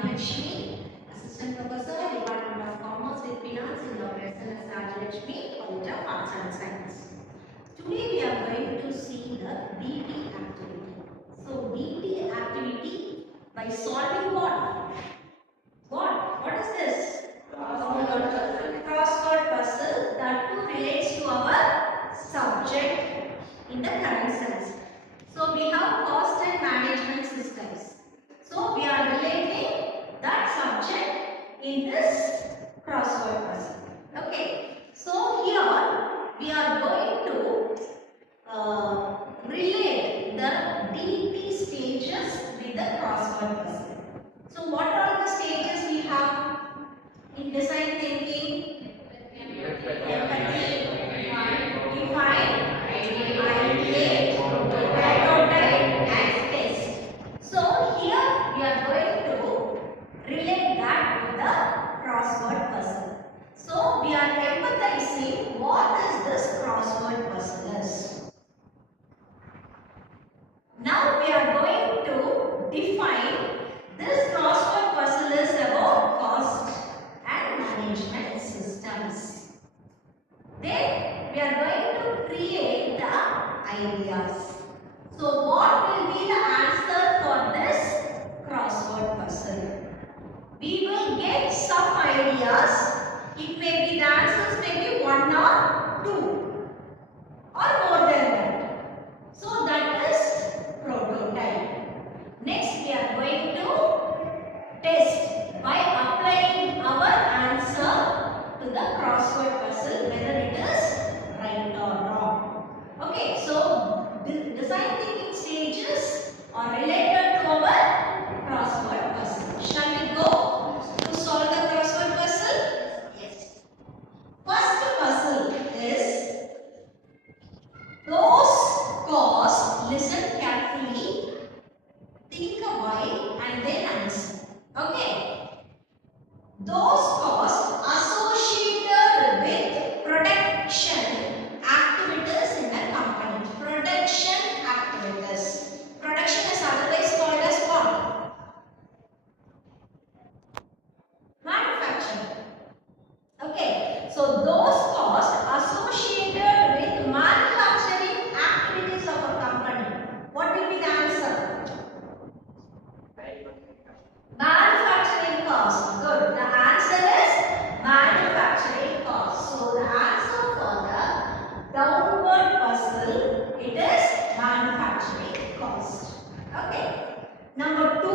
Rajlakshmi, Assistant Professor, Department of Commerce with Finance in Dr. S.N.S. Rajlakshmi, College of Arts and Science. Today we are going to see the DT activity. So DT activity by solving what? What is this? Crossword puzzle that too relates to our subject in the current sense. So we have cost and management systems. So we are relating that subject in this crossword puzzle. Okay. So here we are going to relate the DT stages with the crossword puzzle. So what are the stages we have in design thinking? Empathy, define, ideate, prototype and test. So here we are going to relate that with the crossword puzzle. So we are empathizing what is this crossword puzzle is. Now we are going to define this crossword puzzle is about cost and management systems. Then we are going to create the ideas. So what will be the answer for this crossword puzzle? We will get some ideas. It may be the answers may be 1 or 2 or more than that. So that is prototype. Next we are going to test by applying our answer to the crossword puzzle whether it is right or wrong. Okay, so design thinking stages are related to our crossword puzzle. Shall we go to solve the crossword puzzle? Yes. First puzzle is those costs. Listen carefully, think a while and then answer. Okay. Those costs associated with production activities in the company. Production activities. Production is otherwise called as what? Manufacturing. Okay. So those costs associated with manufacturing activities of a company. What will be the answer? Manufacturing cost. Good. The answer is manufacturing cost. So the answer for the downward puzzle, it is manufacturing cost. Okay. Number 2.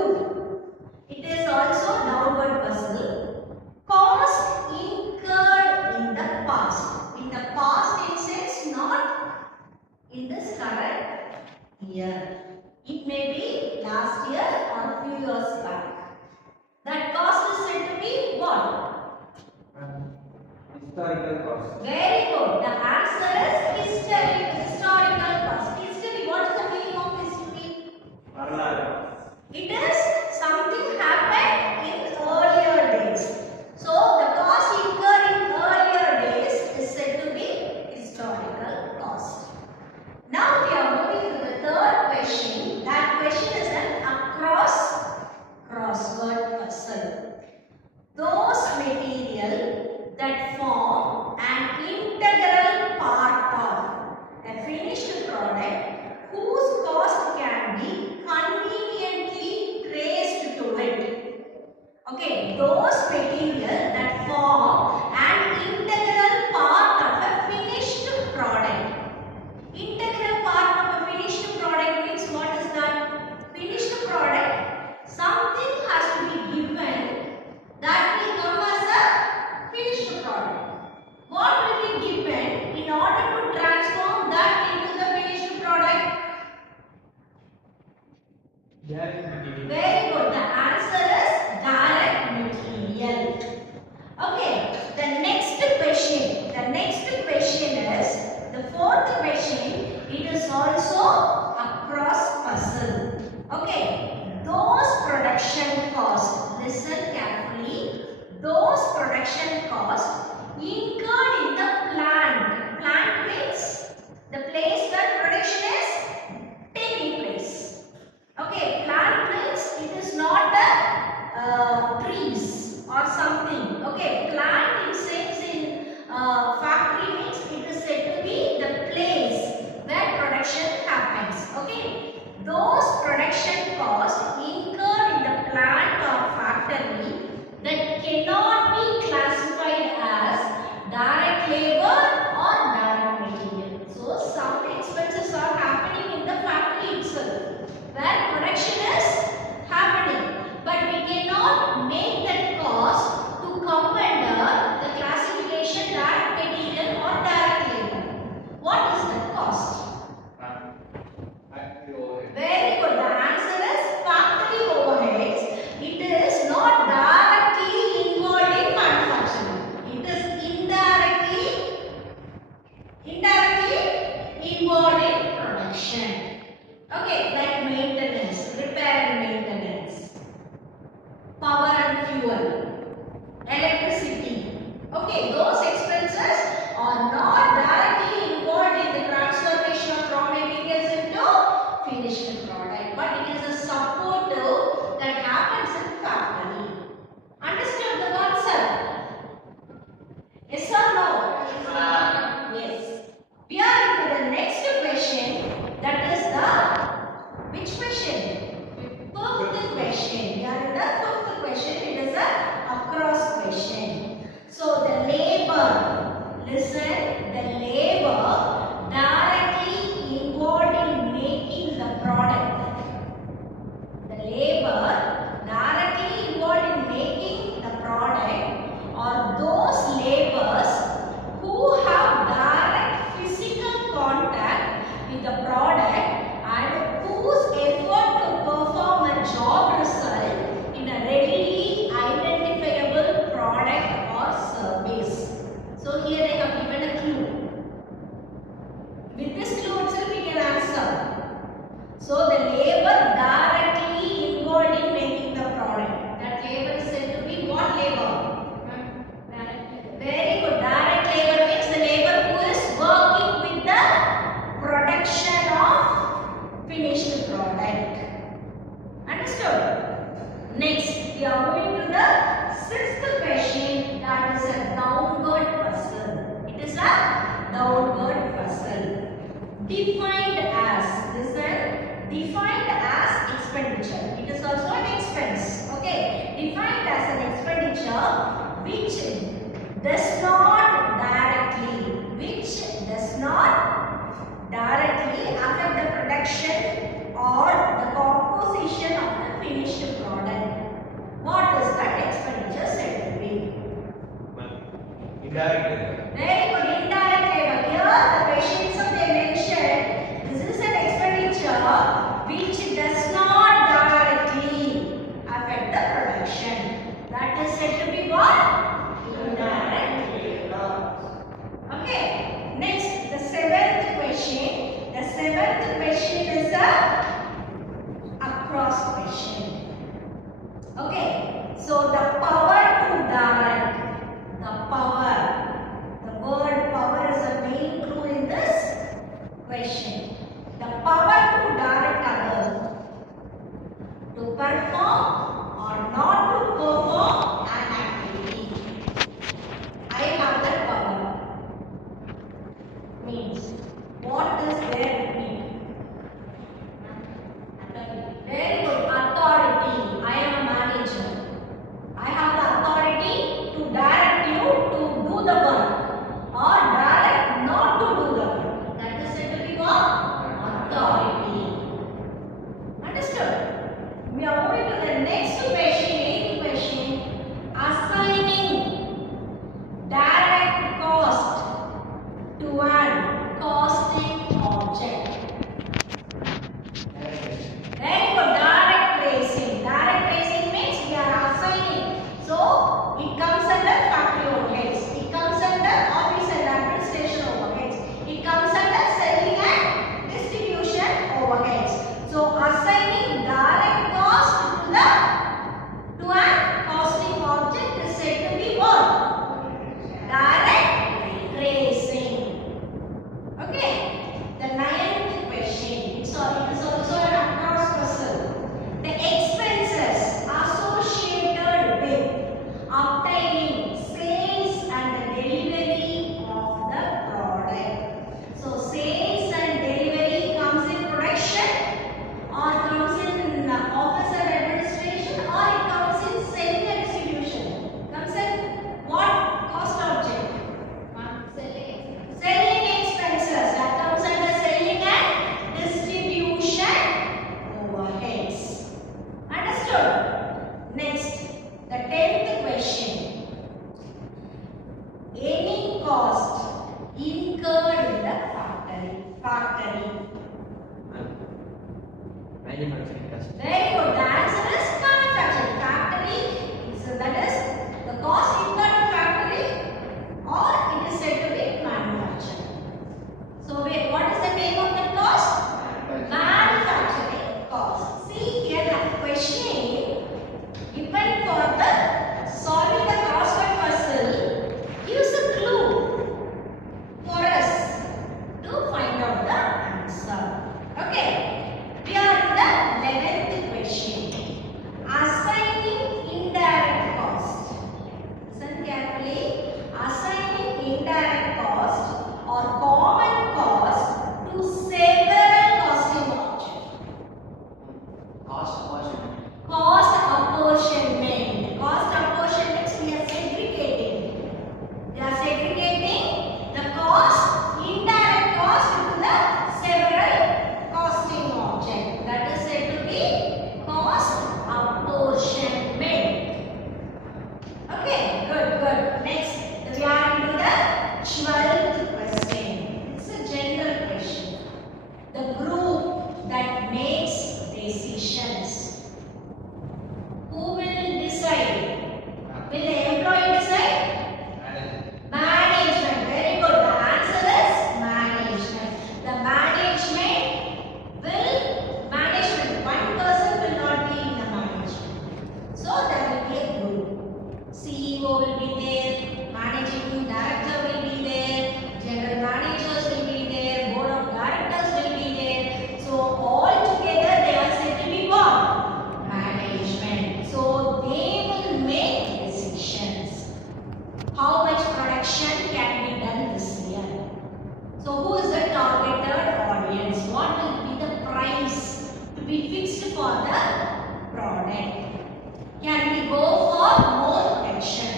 It is also downward puzzle. Cost incurred in the past. In the past in sense, not in this current year. It may be last year or few years back. That cost is said to be what? Historical cost. Very good. The answer is historical cost. History. What is the meaning of history? It is something happened in earlier days. So the cost incurred in earlier days is said to be historical cost. Now we are moving to the third question. That question is an crossword puzzle. Those material that form an integral part of a finished product whose cost can be conveniently traced to it. Okay, those material that form an integral part of a finished product. Integral part of a finished product means what is that? Finished product, something has to be given that will come as a finished product. What will be given in order to transform that into the finished product? Direct material. Very good. The answer is direct material. Okay. The next question is the fourth question. It is also a cross puzzle. Okay. Those production costs. Listen carefully. Those production costs incurred in the plant. Plant means the place where production is taking place. Okay. Plant means it is not a Okay, like maintenance, repair and maintenance, power and fuel, electricity. Okay, those expenses are not directly involved in the transformation of raw materials into finished product, but it is a supportive that happens in factory. Understood the concept? Yes or no? Yes. We are into the next question. That is the which question? Fifth question. We are in the fifth question. It is a across question. So the labor. Listen. The labor directly involved in making the product. The labor directly involved in making the product are those laborers who have direct physical contact with the product and whose effort to perform a job result in a readily identifiable product or service. So here I have given a clue. With this clue itself we can answer. So the labor directly involved in making the product. That labor is said to be what labor? Very good. Direct labor means the labor who is working with the production of finished product. Understood? Next, we are moving to the sixth question. That is a downward puzzle. It is a downward puzzle. Defined as, listen, defined as expenditure. It is also an expense. Okay, defined as an expenditure which does not directly affect the production or the composition of the finished product. What is that expenditure said to be? Indirect labor. Very good, indirect labor. Here the questions they mentioned, this is an expenditure which does not directly affect the production. That is said to be what? Indirect labor. Okay. Next, the seventh question. The seventh question is a across question. Okay. So the power to direct. The power. The word power is a main clue in this question. The power to direct others to perform or not to perform an activity. I have that power. Means what is their meaning? Very good. Authority. I am a manager. I have the authority to direct you to do the work or direct not to do the work. That is said to be what? Authority. Understood? We are moving to the next question, eighth question. Assigning direct cost to an costing object. Very good. Direct tracing. Direct tracing means we are assigning. So it comes under factory overheads. It comes under office and administration overheads. It comes under selling and distribution overheads. So assigning direct cost to an costing object is said to be what? Direct tracing. Okay. The ninth question. It is also an across puzzle. The expenses associated with obtaining sales and the delivery of the product. So sales and delivery comes in production or comes in office and administration or it comes in selling and distribution. Comes in what cost object? Selling expenses. That comes under selling and distribution overheads. Understood? Next, the 10th question. Any cost incurred in the factory. Manufacturing cost. Very good. The answer is manufacturing. Factory. So that is the cost incurred in factory or it is said to be manufacturing. So wait, what is the name of the cost? Manufacturing. for the product. Can we go for more protection?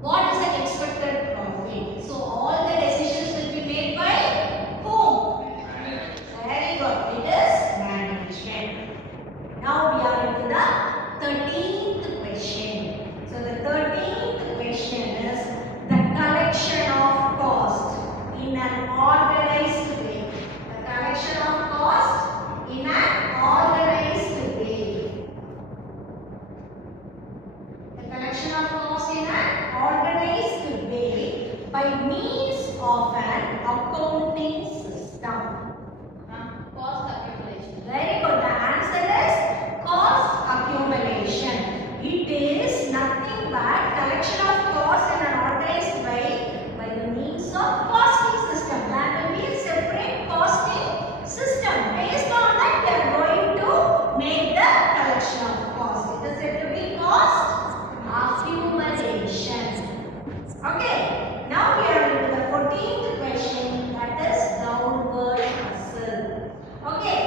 What is the expected profit? So all the decisions will be made by whom? Very good. It is management. Now we are into the 13th question. So the 13th question is the collection of cost in an organized way. The collection of cost in an organized way. The collection of cost in an organized way by means of an accounting system. Cost accumulation. Very good. The answer is cost accumulation. It is nothing but collection of cost in an organized way by the means of costing system. That will be a separate costing system. Based on that, we are going to make the collection of cost. It is said to be cost accumulation. Okay. Now we are into the 14th question, that is downward puzzle. Okay.